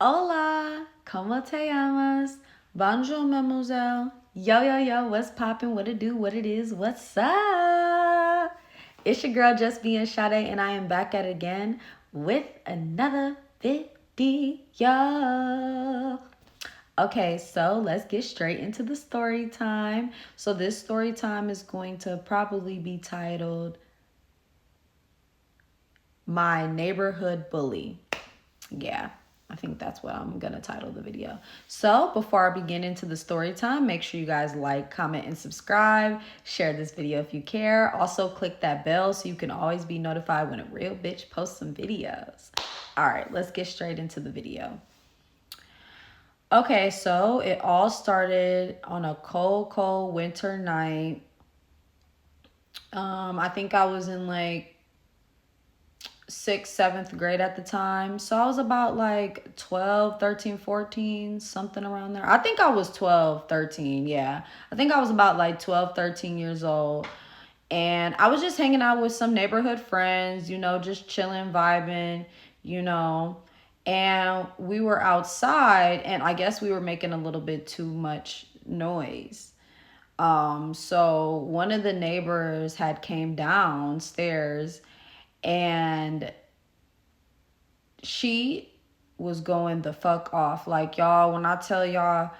Hola, ¿cómo te llamas? Bonjour, mademoiselle. Yo, yo, yo, what's poppin'? What it do? What it is? What's up? It's your girl, Just Being Sade, and I am back at it again with another video. Okay, so let's get straight into the story time. So this story time is going to probably be titled My Neighborhood Bully. Yeah, I think that's what I'm gonna title the video. So before I begin into the story time, make sure you guys like, comment, and subscribe. Share this video if you care. Also click that bell so you can always be notified when a real bitch posts some videos. All right, let's get straight into the video. Okay, so it all started on a cold winter night. I think I was in like 6th, 7th grade at the time. So I was about like 12, 13, 14, something around there. I think I was 12, 13. Yeah. I think I was about like 12, 13 years old. And I was just hanging out with some neighborhood friends, you know, just chilling, vibing, you know. And we were outside, and I guess we were making a little bit too much noise. So one of the neighbors had came downstairs, and she was going the fuck off. Like, y'all, when I tell y'all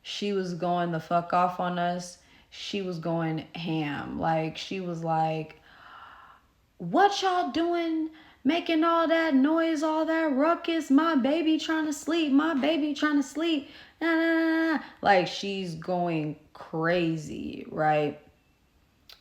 she was going the fuck off on us, she was going ham. Like, she was like, what y'all doing? Making all that noise, all that ruckus. My baby trying to sleep. My baby trying to sleep. Nah, nah, nah, nah. Like, she's going crazy, right?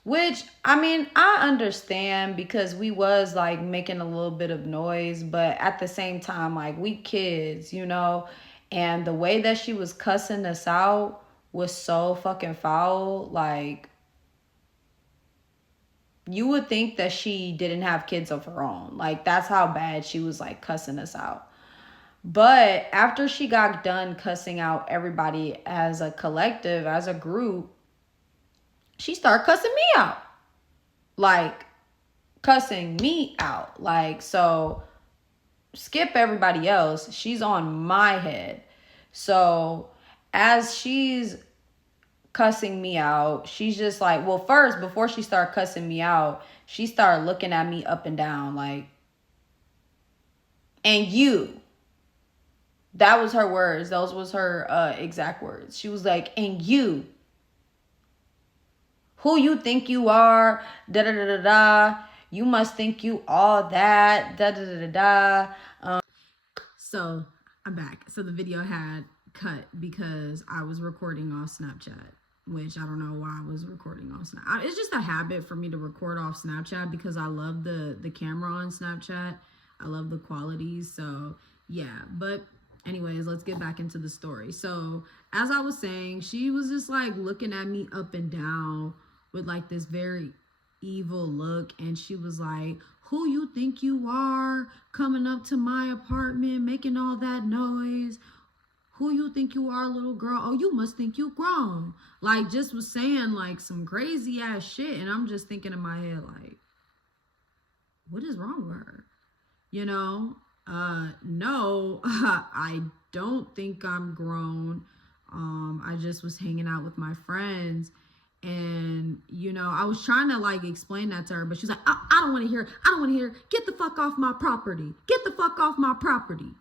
Which, I mean, I understand because we was like making a little bit of noise, but at the same time, like, we kids, you know, and the way that she was cussing us out was so fucking foul. Like, you would think that she didn't have kids of her own. Like, that's how bad she was like cussing us out. But after she got done cussing out everybody as a collective, as a group, she started cussing me out. Like, cussing me out. Like, so skip everybody else. She's on my head. So as she's cussing me out, she's just like, well, first, before she started cussing me out, she started looking at me up and down like, and you. That was her words. Those was her exact words. She was like, and you. Who you think you are? Da da da da da. You must think you all that. Da da da da da. So I'm back. So the video had cut because I was recording off Snapchat, which I don't know why I was recording off Snapchat. It's just a habit for me to record off Snapchat because I love the camera on Snapchat. I love the qualities. So yeah, but anyways, let's get back into the story. So as I was saying, she was just like looking at me up and down with like this very evil look, and she was like, who you think you are coming up to my apartment making all that noise? Who you think you are, little girl? Oh, you must think you grown. Like, just was saying like some crazy ass shit, and I'm just thinking in my head like, what is wrong with her? You know? No, I don't think I'm grown. I just was hanging out with my friends. And, you know, I was trying to like explain that to her, but she's like, I don't want to hear. I don't want to hear. Get the fuck off my property. Get the fuck off my property.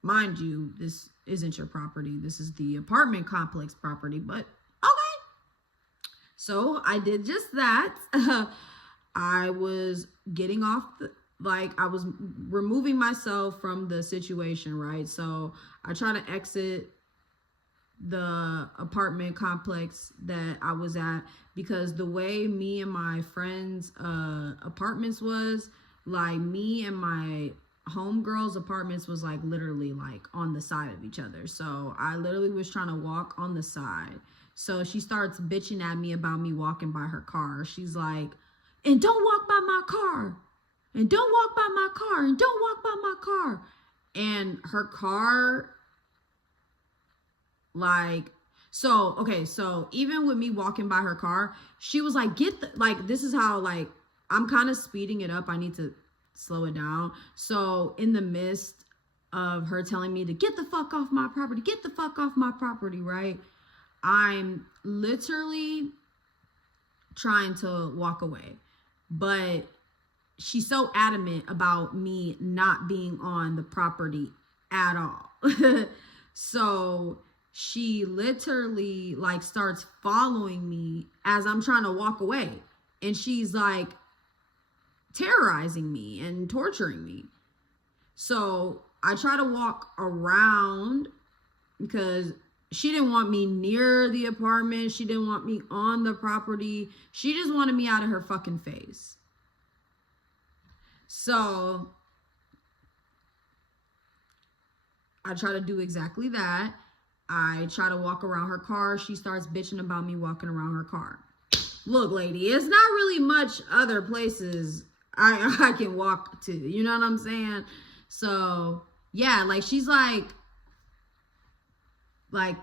Mind you, this isn't your property. This is the apartment complex property, but okay. So I did just that. I was getting off like I was removing myself from the situation, right? So I try to exit the apartment complex that I was at, because the way me and my friends apartments was Like, me and my homegirl's apartments was like literally like on the side of each other. So I literally was trying to walk on the side. So she starts bitching at me about me walking by her car. She's like, and don't walk by my car. And don't walk by my car. And don't walk by my car. And her car, like, so, okay, so even with me walking by her car, she was like, like, this is how, like, I'm kind of speeding it up. I need to slow it down. So in the midst of her telling me to get the fuck off my property, get the fuck off my property, right? I'm literally trying to walk away, but she's so adamant about me not being on the property at all. So she literally like starts following me as I'm trying to walk away, and she's like terrorizing me and torturing me. So I try to walk around because she didn't want me near the apartment. She didn't want me on the property. She just wanted me out of her fucking face. So I try to do exactly that. I try to walk around her car. She starts bitching about me walking around her car. Look, lady, it's not really much other places I can walk to. You know what I'm saying? So, yeah, like, she's like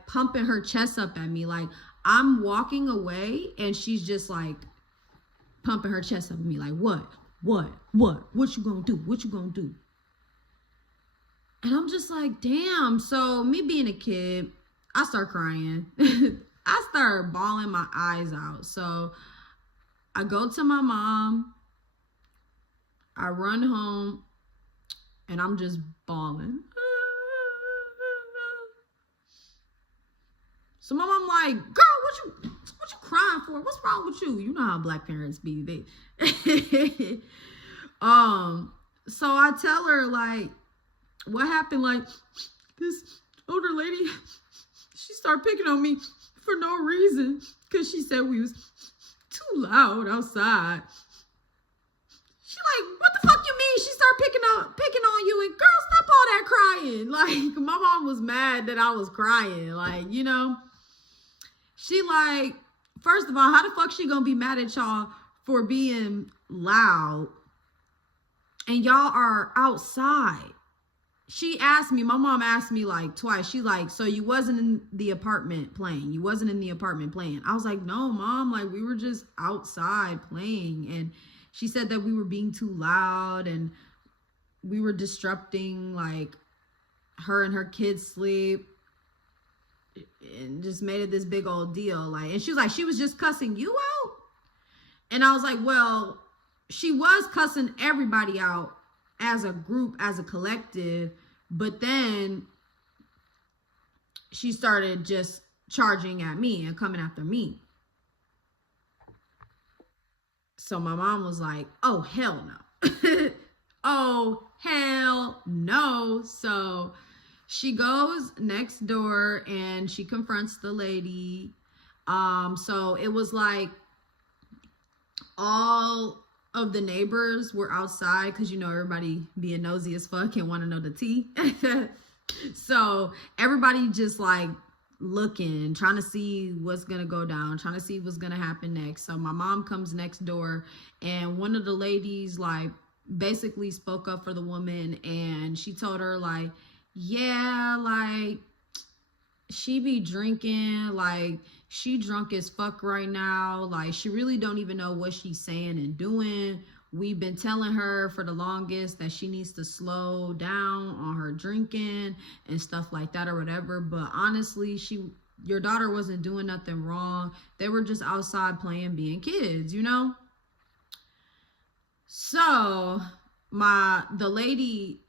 pumping her chest up at me. Like, I'm walking away, and she's just, like, pumping her chest up at me. Like, what you gonna do? What you gonna do? And I'm just like, damn. So me being a kid, I start crying. I start bawling my eyes out. So I go to my mom. I run home, and I'm just bawling. So my mom like, girl, what you crying for? What's wrong with you? You know how black parents be. They so I tell her, like, what happened. Like, this older lady, she started picking on me for no reason because she said we was too loud outside. She like, what the fuck you mean? She started picking on you, and girl, stop all that crying. Like, my mom was mad that I was crying. Like, you know, she like, first of all, how the fuck she gonna be mad at y'all for being loud and y'all are outside? She asked me, my mom asked me like twice. She like, so you wasn't in the apartment playing? You wasn't in the apartment playing? I was like, no, mom, like, we were just outside playing. And she said that we were being too loud and we were disrupting like her and her kids' sleep, and just made it this big old deal. Like, and she was like, she was just cussing you out? And I was like, well, she was cussing everybody out as a group, as a collective, but then she started just charging at me and coming after me. So my mom was like, oh, hell no. Oh, hell no. So she goes next door and she confronts the lady. So it was like all of the neighbors were outside because, you know, everybody being nosy as fuck and want to know the tea. So everybody just like looking, trying to see what's gonna go down, trying to see what's gonna happen next. So my mom comes next door, and one of the ladies like basically spoke up for the woman, and she told her like, yeah, like, she be drinking, like, she drunk as fuck right now, like, she really don't even know what she's saying and doing. We've been telling her for the longest that she needs to slow down on her drinking and stuff like that or whatever. But honestly, your daughter wasn't doing nothing wrong. They were just outside playing, being kids, you know? So the lady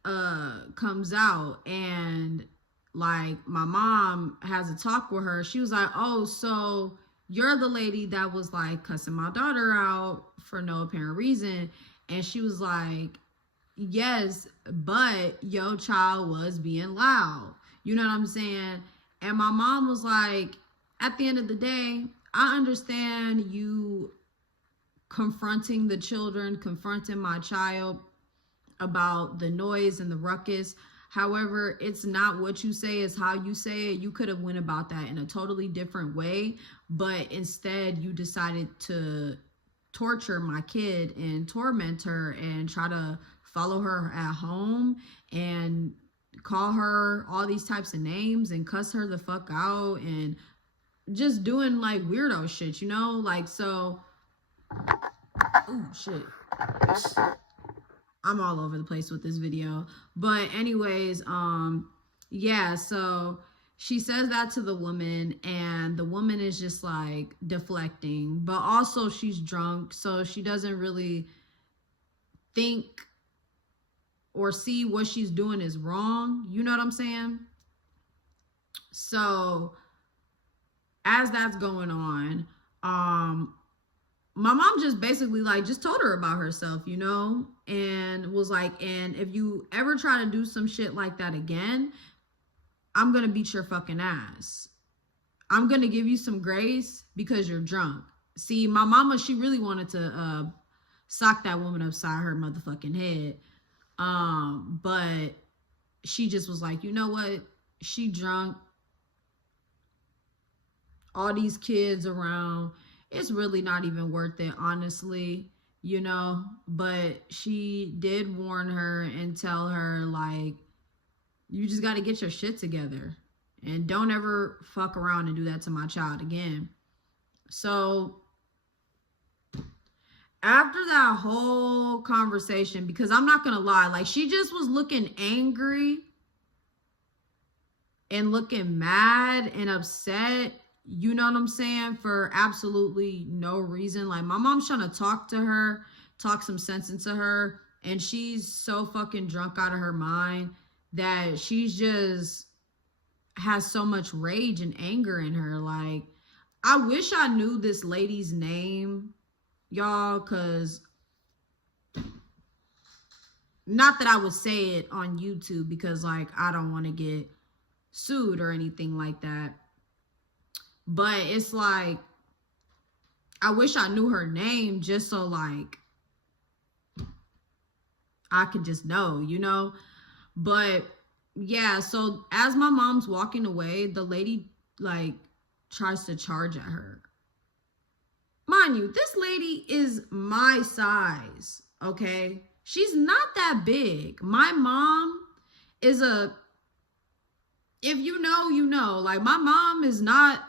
comes out, and like, my mom has a talk with her. She was like, oh, so you're the lady that was like cussing my daughter out for no apparent reason. And she was like, yes, but your child was being loud. You know what I'm saying? And my mom was like, at the end of the day, I understand you confronting the children, confronting my child. about the noise and the ruckus. However, it's not what you say, it's how you say it. You could have went about that in a totally different way, but instead you decided to torture my kid and torment her and try to follow her at home and call her all these types of names and cuss her the fuck out and just doing like weirdo shit, you know? Like, so, oh shit. I'm all over the place with this video. But anyways, yeah, so she says that to the woman, and the woman is just like deflecting, but also she's drunk, so she doesn't really think or see what she's doing is wrong. You know what I'm saying? So as that's going on, my mom just basically like just told her about herself, you know, and was like, and if you ever try to do some shit like that again, I'm gonna beat your fucking ass. I'm gonna give you some grace because you're drunk. See, my mama, she really wanted to sock that woman upside her motherfucking head. But she just was like, you know what? She drunk. All these kids around. It's really not even worth it, honestly, you know? But she did warn her and tell her, like, you just got to get your shit together. And don't ever fuck around and do that to my child again. So after that whole conversation, because I'm not going to lie, like, she just was looking angry and looking mad and upset, you know what I'm saying, for absolutely no reason. Like, my mom's trying to talk to her, talk some sense into her, and she's so fucking drunk out of her mind that she's just has so much rage and anger in her. Like, I wish I knew this lady's name, y'all, because not that I would say it on YouTube, because like I don't want to get sued or anything like that, but it's like I wish I knew her name just so like I could just know, you know. But yeah, so as my mom's walking away, the lady like tries to charge at her. Mind you, this lady is my size, okay? She's not that big. My mom is if you know, you know. Like, my mom is not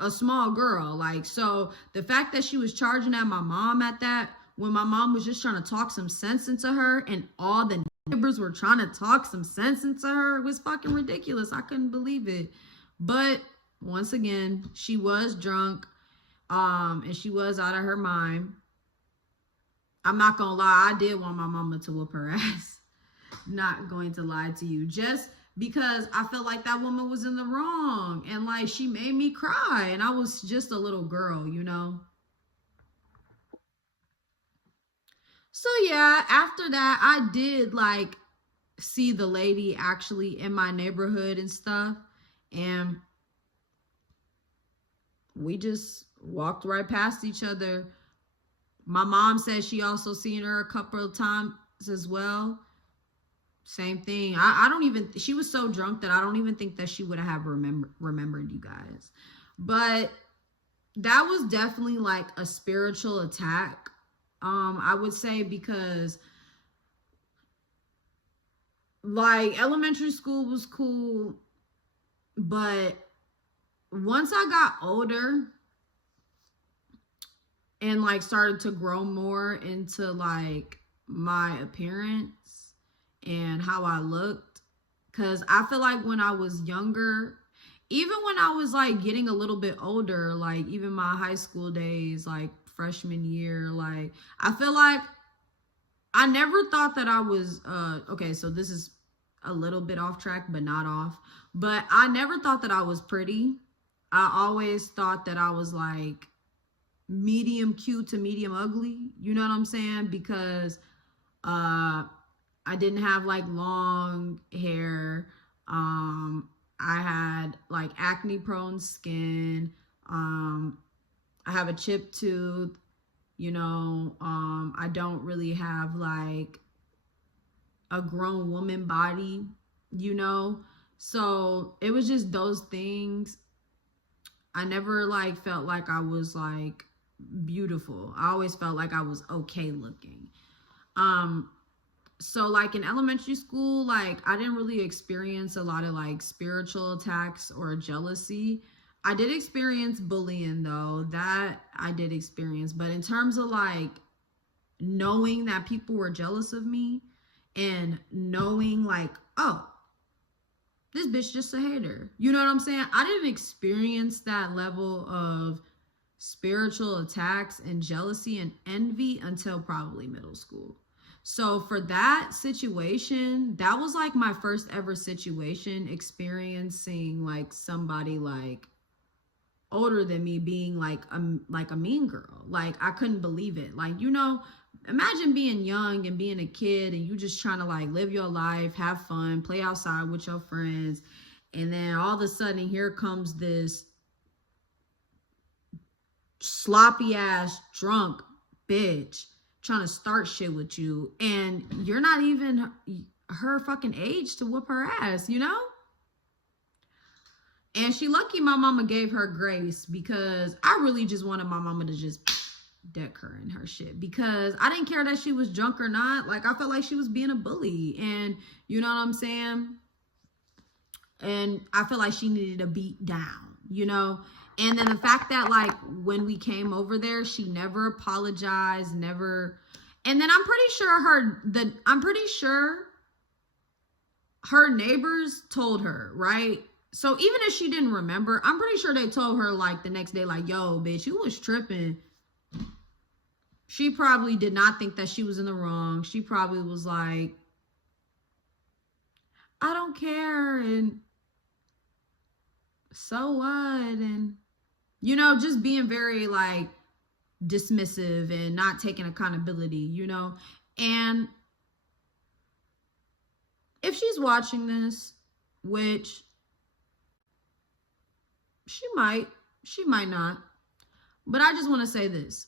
a small girl. Like, so the fact that she was charging at my mom at that, when my mom was just trying to talk some sense into her and all the neighbors were trying to talk some sense into her, it was fucking ridiculous. I couldn't believe it. But once again, she was drunk. And she was out of her mind. I'm not gonna lie, I did want my mama to whoop her ass. Not going to lie to you. Just because I felt like that woman was in the wrong. And like, she made me cry. And I was just a little girl, you know. So yeah, after that, I did like see the lady actually in my neighborhood and stuff. And we just walked right past each other. My mom said she also seen her a couple of times as well. Same thing. I don't even, she was so drunk that I don't even think that she would have remembered you guys. But that was definitely like a spiritual attack, I would say, because like elementary school was cool, but once I got older and like started to grow more into like my appearance and how I looked, because I feel like when I was younger, even when I was like getting a little bit older, like even my high school days, like freshman year, like I feel like I never thought that I was okay, so this is a little bit off track but not off, but I never thought that I was pretty. I always thought that I was like medium cute to medium ugly, you know what I'm saying? Because I didn't have like long hair. I had like acne prone skin. I have a chipped tooth, you know. I don't really have like a grown woman body, you know? So it was just those things. I never like felt like I was like beautiful. I always felt like I was okay looking. So like in elementary school, like I didn't really experience a lot of like spiritual attacks or jealousy. I did experience bullying though. That I did experience. But in terms of like knowing that people were jealous of me and knowing like, oh, this bitch just a hater. You know what I'm saying? I didn't experience that level of spiritual attacks and jealousy and envy until probably middle school. So for that situation, that was like my first ever situation experiencing like somebody like older than me being like a mean girl. Like I couldn't believe it. Like, you know, imagine being young and being a kid and you just trying to like live your life, have fun, play outside with your friends. And then all of a sudden here comes this sloppy ass drunk bitch trying to start shit with you. And you're not even her fucking age to whoop her ass, you know? And she lucky my mama gave her grace, because I really just wanted my mama to just deck her in her shit, because I didn't care that she was drunk or not. Like I felt like she was being a bully, and you know what I'm saying? And I felt like she needed a beat down, you know? And then the fact that like when we came over there, she never apologized, never. And then I'm pretty sure her neighbors told her, right? So even if she didn't remember, I'm pretty sure they told her like the next day, like, yo, bitch, you was tripping. She probably did not think that she was in the wrong. She probably was like, I don't care. And so what? And, you know, just being very like dismissive and not taking accountability, you know? And if she's watching this, which she might not, but I just want to say this.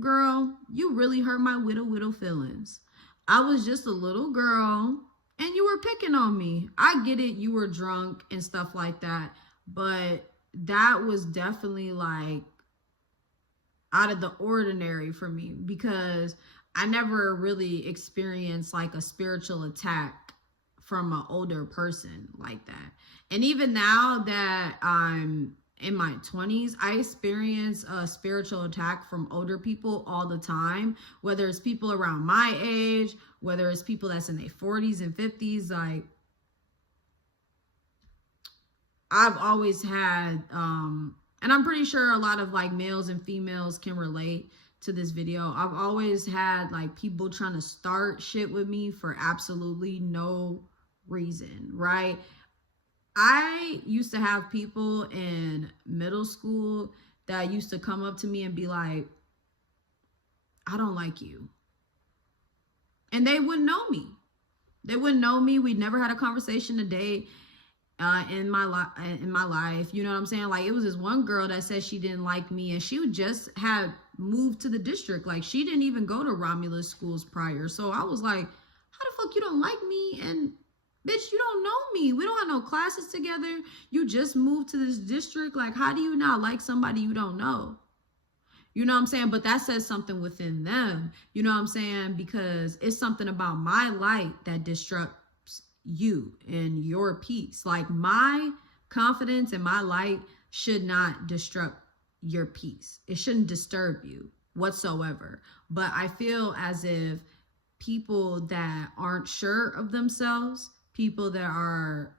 Girl, you really hurt my widow feelings. I was just a little girl and you were picking on me. I get it, you were drunk and stuff like that, but that was definitely like out of the ordinary for me, because I never really experienced like a spiritual attack from an older person like that. And even now that I'm in my 20s, I experience a spiritual attack from older people all the time, whether it's people around my age, whether it's people that's in their 40s and 50s. Like I've always had, and I'm pretty sure a lot of like males and females can relate to this video. I've always had like people trying to start shit with me for absolutely no reason, right? I used to have people in middle school that used to come up to me and be like, I don't like you. And they wouldn't know me. They wouldn't know me. We'd never had a conversation a day in my life. You know what I'm saying? Like it was this one girl that said she didn't like me, and she just had moved to the district. Like she didn't even go to Romulus schools prior. So I was like, how the fuck you don't like me? And bitch, you don't know me. We don't have no classes together. You just moved to this district. Like, how do you not like somebody you don't know? You know what I'm saying? But that says something within them. You know what I'm saying? Because it's something about my light that disrupts you and your peace. Like my confidence and my light should not disrupt your peace. It shouldn't disturb you whatsoever. But I feel as if people that aren't sure of themselves, people that are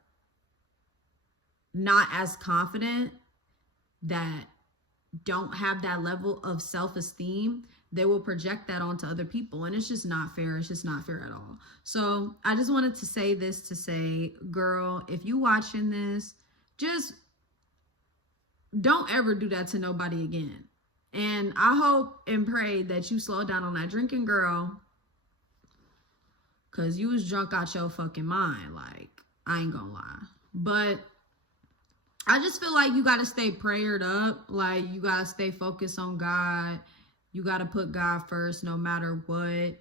not as confident, that don't have that level of self-esteem, they will project that onto other people. And it's just not fair. It's just not fair at all. So I just wanted to say this to say, girl, if you watching this, just don't ever do that to nobody again. And I hope and pray that you slow down on that drinking, girl. Cause you was drunk out your fucking mind. Like, I ain't gonna lie. But I just feel like you gotta stay prayered up. Like, you gotta stay focused on God. You gotta put God first no matter what.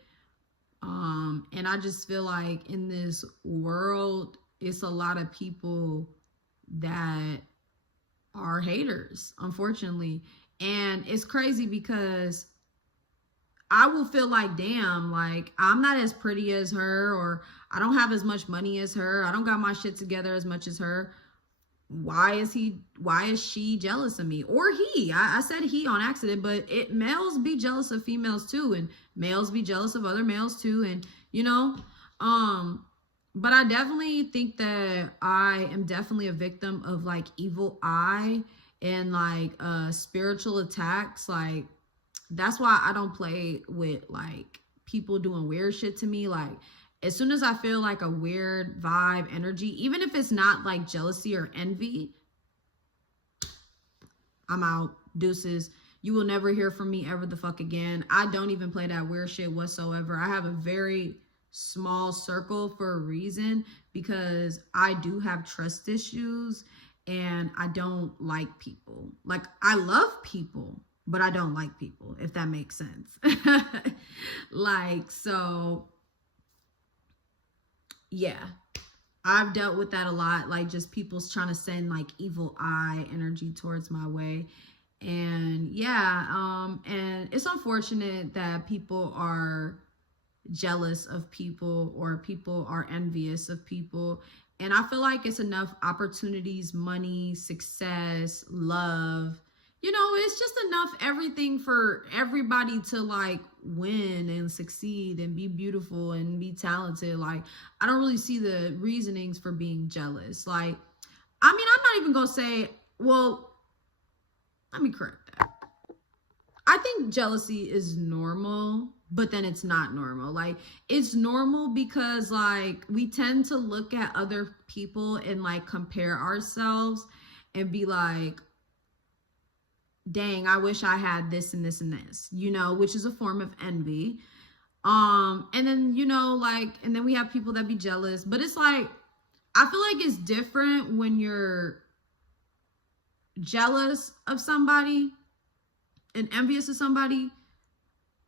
And I just feel like in this world, it's a lot of people that are haters, unfortunately. And it's crazy because I will feel like, damn, like I'm not as pretty as her, or I don't have as much money as her. I don't got my shit together as much as her. Why is she jealous of me? Or he? I said he on accident, but males be jealous of females too, and males be jealous of other males too, and but I definitely think that I am definitely a victim of like evil eye and like spiritual attacks. Like that's why I don't play with like people doing weird shit to me. Like as soon as I feel like a weird vibe, energy, even if it's not like jealousy or envy, I'm out. Deuces. You will never hear from me ever the fuck again. I don't even play that weird shit whatsoever. I have a very small circle for a reason, because I do have trust issues and I don't like people. Like I love people, but I don't like people, if that makes sense. Like, so yeah, I've dealt with that a lot. Like just people's trying to send like evil eye energy towards my way. And yeah, and it's unfortunate that people are jealous of people, or people are envious of people. And I feel like it's enough opportunities, money, success, love, it's just enough everything for everybody to like win and succeed and be beautiful and be talented. Like I don't really see the reasonings for being jealous. Like, I mean, I'm not even gonna say, well, let me correct that. I think jealousy is normal, but then it's not normal. Like it's normal because like we tend to look at other people and like compare ourselves and be like, dang, I wish I had this and this and this, which is a form of envy. And then, like, and then we have people that be jealous, but it's like, I feel like it's different when you're jealous of somebody and envious of somebody,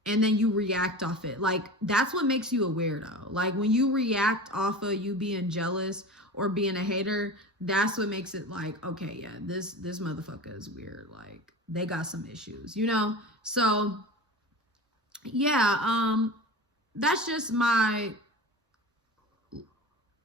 and then you react off it. Like, that's what makes you a weirdo. Like, when you react off of you being jealous or being a hater, that's what makes it like, okay, yeah, this motherfucker is weird. Like, they got some issues, So, yeah, that's just my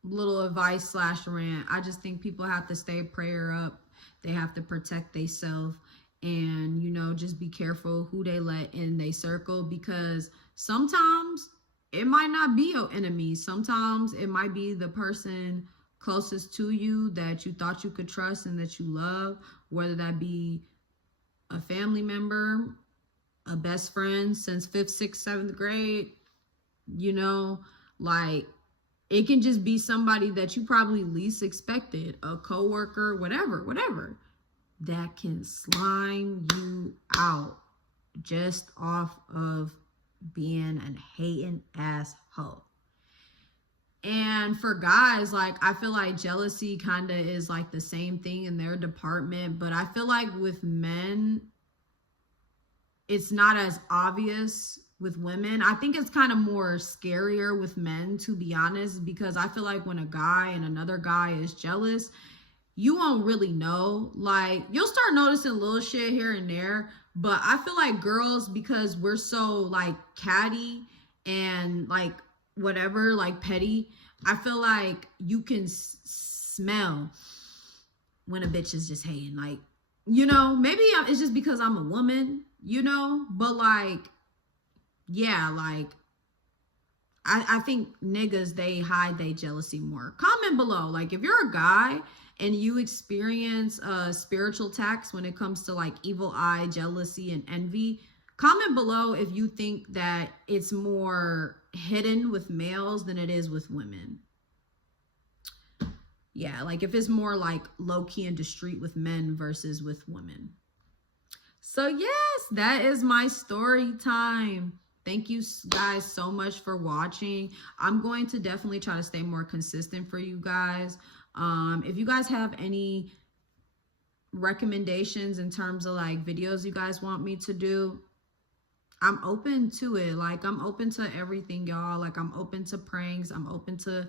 little advice / rant. I just think people have to stay prayer up. They have to protect themselves. And, just be careful who they let in their circle, because sometimes it might not be your enemy. Sometimes it might be the person closest to you that you thought you could trust and that you love, whether that be a family member, a best friend since 5th, 6th, 7th grade, like it can just be somebody that you probably least expected, a coworker, whatever. That can slime you out just off of being a hating asshole. And for guys, like, I feel like jealousy kind of is like the same thing in their department, but I feel like with men, it's not as obvious with women. I think it's kind of more scarier with men, to be honest, because I feel like when a guy and another guy is jealous, you won't really know. Like, you'll start noticing little shit here and there, but I feel like girls, because we're so like catty and like whatever, like petty, I feel like you can smell when a bitch is just hating. Like, maybe it's just because I'm a woman, but like, yeah, like I think niggas, they hide their jealousy more. Comment below, like, if you're a guy and you experience spiritual attacks when it comes to like evil eye, jealousy, and envy, comment below if you think that it's more hidden with males than it is with women. Yeah, like if it's more like low-key and discreet with men versus with women. So yes, that is my story time. Thank you guys so much for watching. I'm going to definitely try to stay more consistent for you guys. If you guys have any recommendations in terms of like videos you guys want me to do, I'm open to it. Like, I'm open to everything, y'all. Like, I'm open to pranks. I'm open to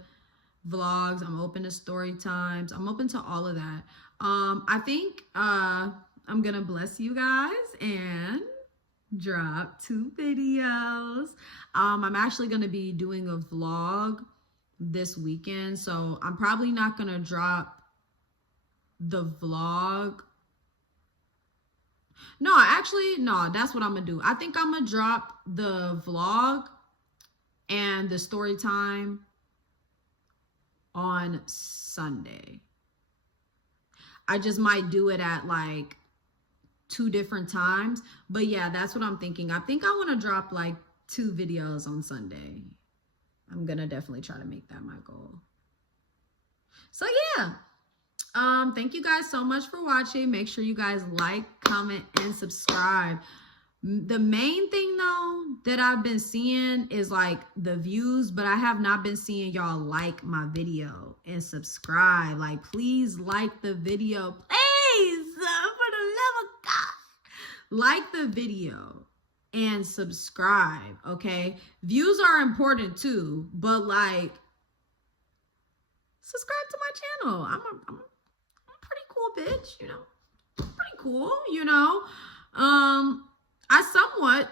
vlogs. I'm open to story times. I'm open to all of that. I think I'm gonna bless you guys and drop 2 videos. I'm actually gonna be doing a vlog this weekend, so I'm probably not gonna drop the vlog. No, actually, no, that's what I'm gonna do. I think I'm gonna drop the vlog and the story time on Sunday. I just might do it at like 2 different times, but yeah, that's what I'm thinking. I think I want to drop like 2 videos on Sunday. I'm gonna definitely try to make that my goal. So yeah, thank you guys so much for watching. Make sure you guys like, comment, and subscribe. The main thing though that I've been seeing is like the views, but I have not been seeing y'all like my video and subscribe. Like, please like the video, please, for the love of God. Like the video and subscribe, okay? Views are important too, but like, subscribe to my channel. I'm a pretty cool bitch, you know. Pretty cool, you know. I somewhat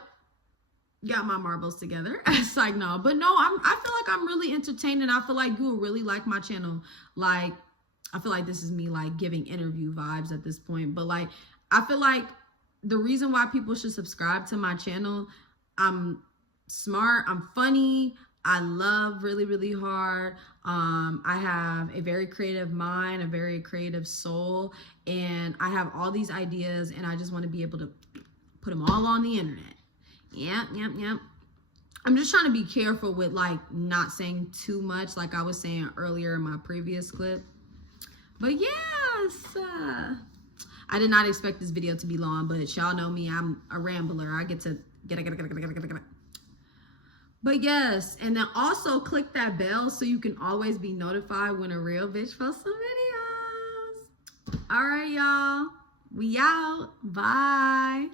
got my marbles together. It's like, no, but no, I feel like I'm really entertaining. I feel like you will really like my channel. Like, I feel like this is me like giving interview vibes at this point, but like, I feel like the reason why people should subscribe to my channel, I'm smart, I'm funny, I love really, really hard. I have a very creative mind, a very creative soul, and I have all these ideas, and I just want to be able to put them all on the internet. Yep. I'm just trying to be careful with like not saying too much, like I was saying earlier in my previous clip. But yes, I did not expect this video to be long, but y'all know me, I'm a rambler. I get to get. But yes, and then also click that bell so you can always be notified when a real bitch posts some videos. All right, y'all, we out. Bye.